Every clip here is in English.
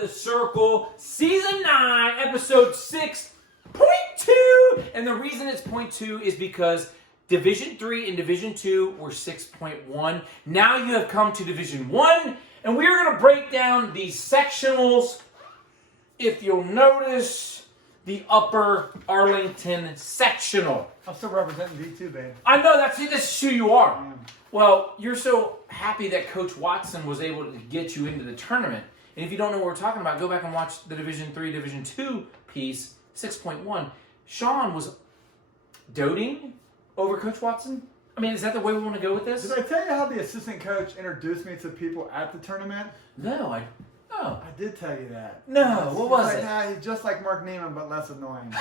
the Circle, Season 9, Episode 6.2. And the reason it's 0.2 is because Division 3 and Division 2 were 6.1. Now you have come to Division 1, and we're going to break down these sectionals. If you'll notice, the Upper Arlington Sectional. I'm still representing D2, babe. I know, this is who you are. Well, you're so happy that Coach Watson was able to get you into the tournament. And if you don't know what we're talking about, go back and watch the Division 3, Division 2 piece, 6.1. Sean was doting over Coach Watson? I mean, is that the way we want to go with this? Did I tell you how the assistant coach introduced me to people at the tournament? No, I did tell you that. No, what was it? Nah, he's just like Mark Neiman, but less annoying.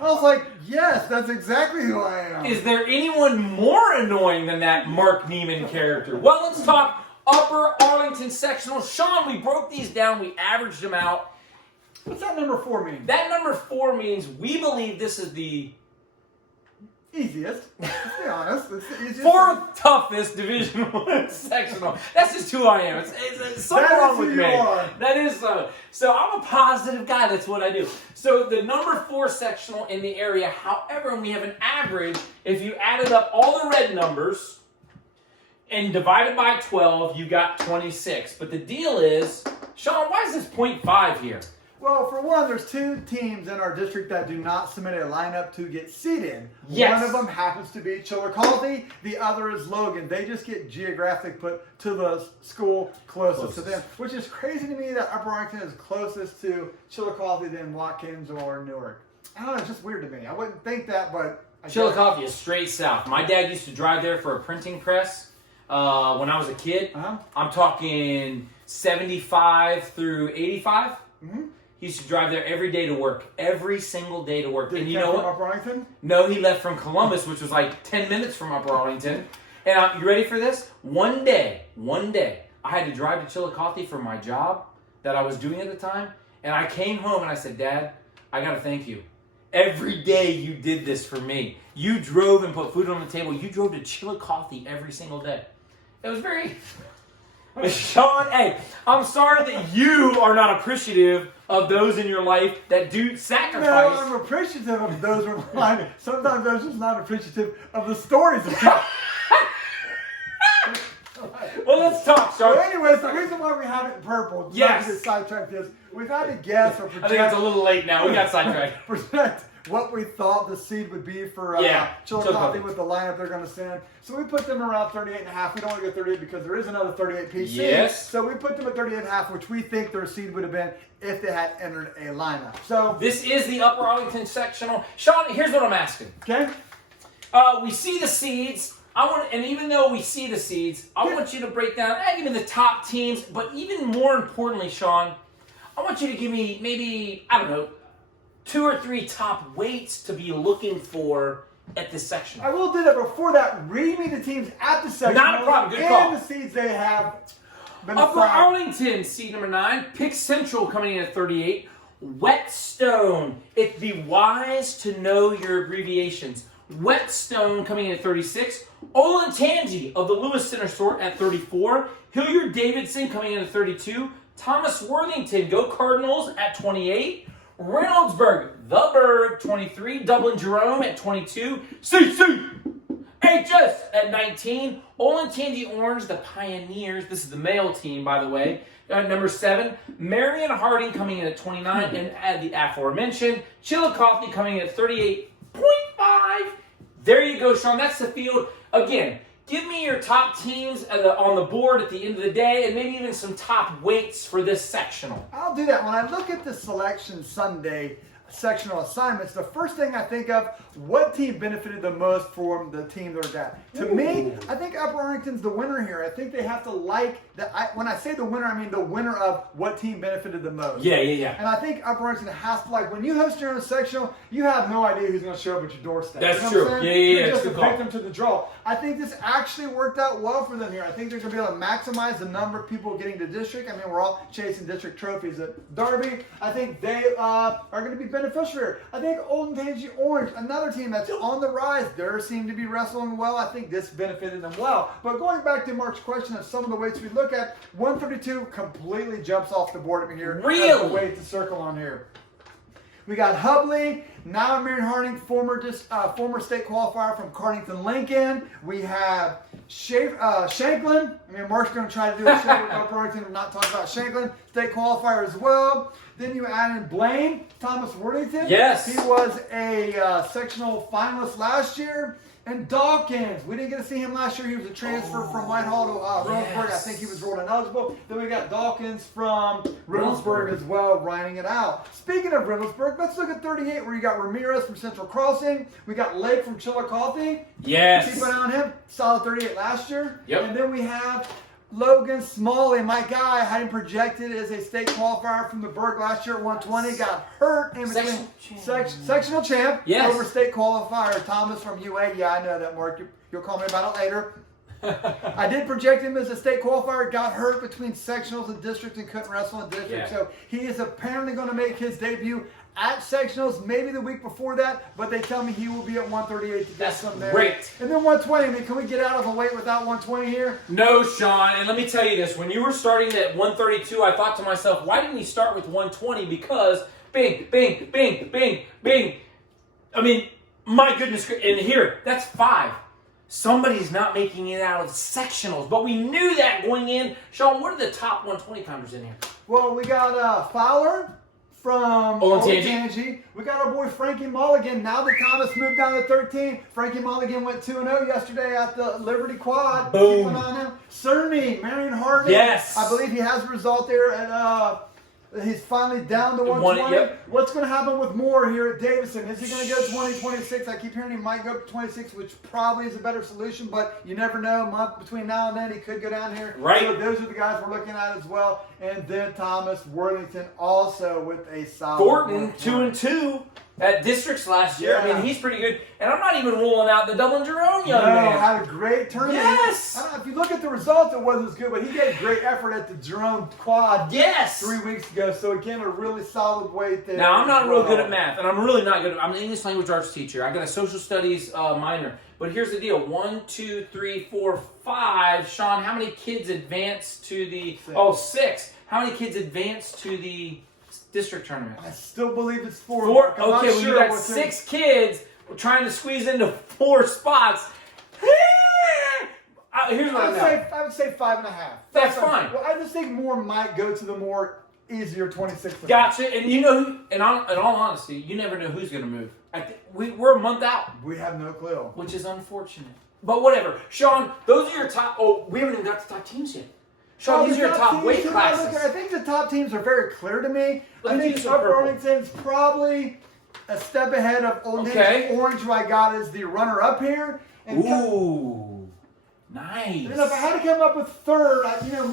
I was like, yes, that's exactly who I am. Is there anyone more annoying than that Mark Neiman character? Well, let's talk Upper Arlington Sectional. Sean, we broke these down. We averaged them out. What's that number 4 mean? That number 4 means we believe this is the easiest. Let's be honest. It's the easiest. 4th toughest Division 1 sectional. That's just who I am. It's something wrong with me. That is so I'm a positive guy. That's what I do. So the number 4 sectional in the area, however, we have an average. If you added up all the red numbers and divided by 12, you got 26. But the deal is, Sean, why is this 0.5 here? Well, for one, there's 2 teams in our district that do not submit a lineup to get seated. Yes. One of them happens to be Chillicothe. The other is Logan. They just get geographic put to the school closest to them, which is crazy to me that Upper Arlington is closest to Chillicothe than Watkins or Newark. I don't know, it's just weird to me. I wouldn't think that, but Chillicothe is straight south. My dad used to drive there for a printing press when I was a kid. I'm talking 75 through 85. Mm-hmm. He used to drive there every day to work, every single day to work. Did and he you know come what? from Upper Arlington? No, he left from Columbus, which was like 10 minutes from Upper Arlington. And you ready for this? One day, I had to drive to Chillicothe for my job that I was doing at the time. And I came home and I said, Dad, I got to thank you. Every day you did this for me. You drove and put food on the table. You drove to Chillicothe every single day. It was very... Sean, hey, I'm sorry that you are not appreciative of those in your life that do sacrifice. No, I'm appreciative of those in my life. Sometimes I'm just not appreciative of the stories of people. Well, let's talk, Sean. Well, anyways, the reason why we have it in purple, yes, not to get sidetracked, is we've had to guess or project. I think it's a little late now. We got sidetracked. Project what we thought the seed would be for Chillicothe with the lineup they're going to send. So we put them around 38.5. We don't want to go 38 because there is another 38 piece seed. Yes. So we put them at 38.5, which we think their seed would have been if they had entered a lineup. So this is the Upper Arlington Sectional. Sean, here's what I'm asking. Okay. We see the seeds. And even though we see the seeds, I want you to break down, give me the top teams, but even more importantly, Sean, I want you to give me maybe, 2 or 3 top weights to be looking for at this section. I will do that. Before that, read me the teams at the section. Not a problem. Good call. And the seeds they have been Upper assigned. Arlington, seed number 9. Pick Central coming in at 38. Whetstone. It'd be wise to know your abbreviations. Whetstone coming in at 36. Olentangy of the Lewis Center Sort at 34. Hilliard Davidson coming in at 32. Thomas Worthington, go Cardinals, at 28. Reynoldsburg, the Berg, 23. Dublin Jerome at 22. CC HS at 19. Olentangy Orange, the Pioneers. This is the male team, by the way. Number 7. Marion Harding coming in at 29. And at the aforementioned, Chillicothe coming in at 38.5. There you go, Sean. That's the field. Again, give me your top teams on the board at the end of the day and maybe even some top weights for this sectional. I'll do that. When I look at the Selection Sunday sectional assignments, the first thing I think of, what team benefited the most from the team they're at. To me, I think Upper Arlington's the winner here. I think they have to like that. When I say the winner, I mean the winner of what team benefited the most. Yeah. And I think Upper Arlington has to like, when you host your own sectional, you have no idea who's going to show up at your doorstep. That's you know true. What I'm Yeah. You're just Good to pick them to the draw. I think this actually worked out well for them here. I think they're going to be able to maximize the number of people getting to district. I mean, we're all chasing district trophies at Derby. I think they are going to be beneficiary. I think Old Tangy Orange, another team that's on the rise, they seem to be wrestling well. I think this benefited them well. But going back to Mark's question of some of the weights we look at, 132 completely jumps off the board over here. Really? As a weight to circle on here. We got Hubley, now Marion Harding, former state qualifier from Cardington Lincoln. We have Shanklin. I mean, Mark's going to try to do a show with Upper Arlington and not talk about Shanklin. State qualifier as well. Then you add in Blaine, Thomas Worthington. Yes. He was a sectional finalist last year. And Dawkins, we didn't get to see him last year. He was a transfer from Whitehall to Reynoldsburg. I think he was ruled ineligible. Then we got Dawkins from Reynoldsburg as well, riding it out. Speaking of Reynoldsburg, let's look at 38, where you got Ramirez from Central Crossing. We got Lake from Chillicothe. Yes. Keep an eye on him. Solid 38 last year. Yep. And then we have Logan Smalley, my guy. I had him projected as a state qualifier from the Berg last year at 120. Got hurt in between sectional champ Yes. over state qualifier Thomas from UA. Yeah, I know that, Mark. You'll call me about it later. I did project him as a state qualifier. Got hurt between sectionals and district and couldn't wrestle in district. Yeah. So he is apparently going to make his debut at sectionals, maybe the week before that, but they tell me he will be at 138 to get some there. Great. And then 120. I mean, can we get out of a weight without 120 here? No, Sean, and let me tell you this. When you were starting at 132, I thought to myself, why didn't he start with 120? Because bing, bing, bing, bing, bing. I mean, my goodness. And here, that's 5. Somebody's not making it out of sectionals, but we knew that going in. Sean, what are the top 120 pounders in here? Well, we got Fowler from Olentangy. We got our boy Frankie Mulligan. Now that Thomas moved down to 13, Frankie Mulligan went 2-0 yesterday at the Liberty Quad. Boom. Keep an eye on him. Cerny, Marion Harding. Yes. I believe he has a result there at he's finally down to 120. Yep. What's going to happen with Moore here at Davidson? Is he going to go 20, 26? I keep hearing he might go 26, which probably is a better solution, but you never know. A month between now and then, he could go down here. Right. So those are the guys we're looking at as well. And then Thomas Worthington also with a solid. Thornton, 2-2 at districts last year. Yeah. I mean, he's pretty good. And I'm not even ruling out the Dublin Jerome young No, man. had a great tournament. Yes. I don't know if you look at the results, it wasn't as good, but he gave great effort at the Jerome Quad. Yes. 3 weeks ago. So again, a really solid weight there. Now, I'm not real good at math, and I'm really not good. I'm an English language arts teacher. I got a social studies minor. But here's the deal. 1, 2, 3, 4, 5. Sean, how many kids advanced to the... 6. How many kids advanced to the district tournament? I still believe it's 4. 4? I'm not Okay, well, sure you got what's 6 kids trying to squeeze into 4 spots. Here's what I know. I would say 5.5. That's fine. Well, I just think more might go to the more easier 26. Gotcha. And you know who, in all honesty, you never know who's going to move. We're a month out. We have no clue. Which is unfortunate. But whatever. Sean, those are your top... Oh, we haven't even got to top teams yet. Sean, these are your top weight classes. I think the top teams are very clear to me. I think some Upper purple. Arlington's probably a step ahead of Old Okay. Orange, who I got as the runner-up here. And Ooh, nice. And if I had to come up with third,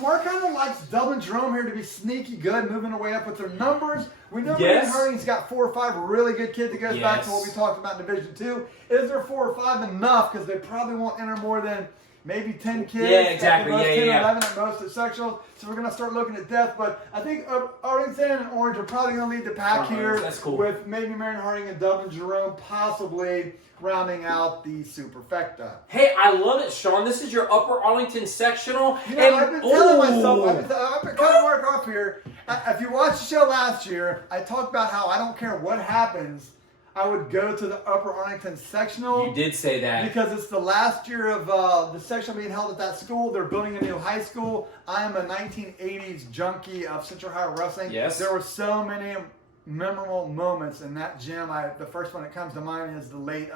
Mark kind of likes Dublin Jerome here to be sneaky good, moving their way up with their numbers. We know Marion Harding's got 4 or 5 really good kids. It goes back to what we talked about in Division 2. Is there 4 or 5 enough? Because they probably won't enter more than maybe 10 kids. Yeah, exactly. At the most, 10 yeah. 11 at most at sectional. So we're going to start looking at depth. But I think Arlington and Orange are probably going to lead the pack here. That's cool. With maybe Marion Harding and Dublin Jerome possibly rounding out the superfecta. Hey, I love it, Sean. This is your Upper Arlington sectional. You know, I've been telling myself, I've been cutting Mark off here. If you watched the show last year, I talked about how I don't care what happens, I would go to the Upper Arlington sectional. You did say that. Because it's the last year of the sectional being held at that school. They're building a new high school. I am a 1980s junkie of Central Ohio Wrestling. Yes. There were so many memorable moments in that gym. The first one that comes to mind is the late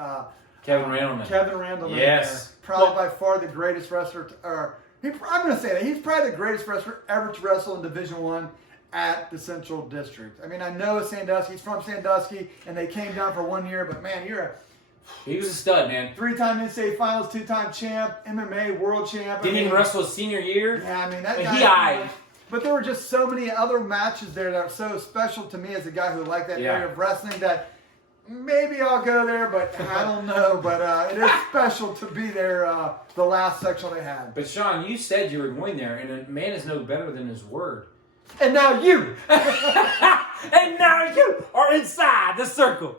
Kevin Randleman. Kevin Randleman. Yes. There. Probably by far the greatest wrestler. I'm going to say that. He's probably the greatest wrestler ever to wrestle in Division I at the Central District. I mean, I know Sandusky. He's from Sandusky, and they came down for 1 year. But, man, he was a stud, man. 3-time NCAA Finals, 2-time champ, MMA world champ. Didn't even wrestle his senior year. Yeah, I mean, that guy. He eyed. But there were just so many other matches there that are so special to me as a guy who liked that area of wrestling that maybe I'll go there, but I don't know. But it is special to be there the last section they had. But, Sean, you said you were going there, and a man is no better than his word. And now you. And now you are inside the circle.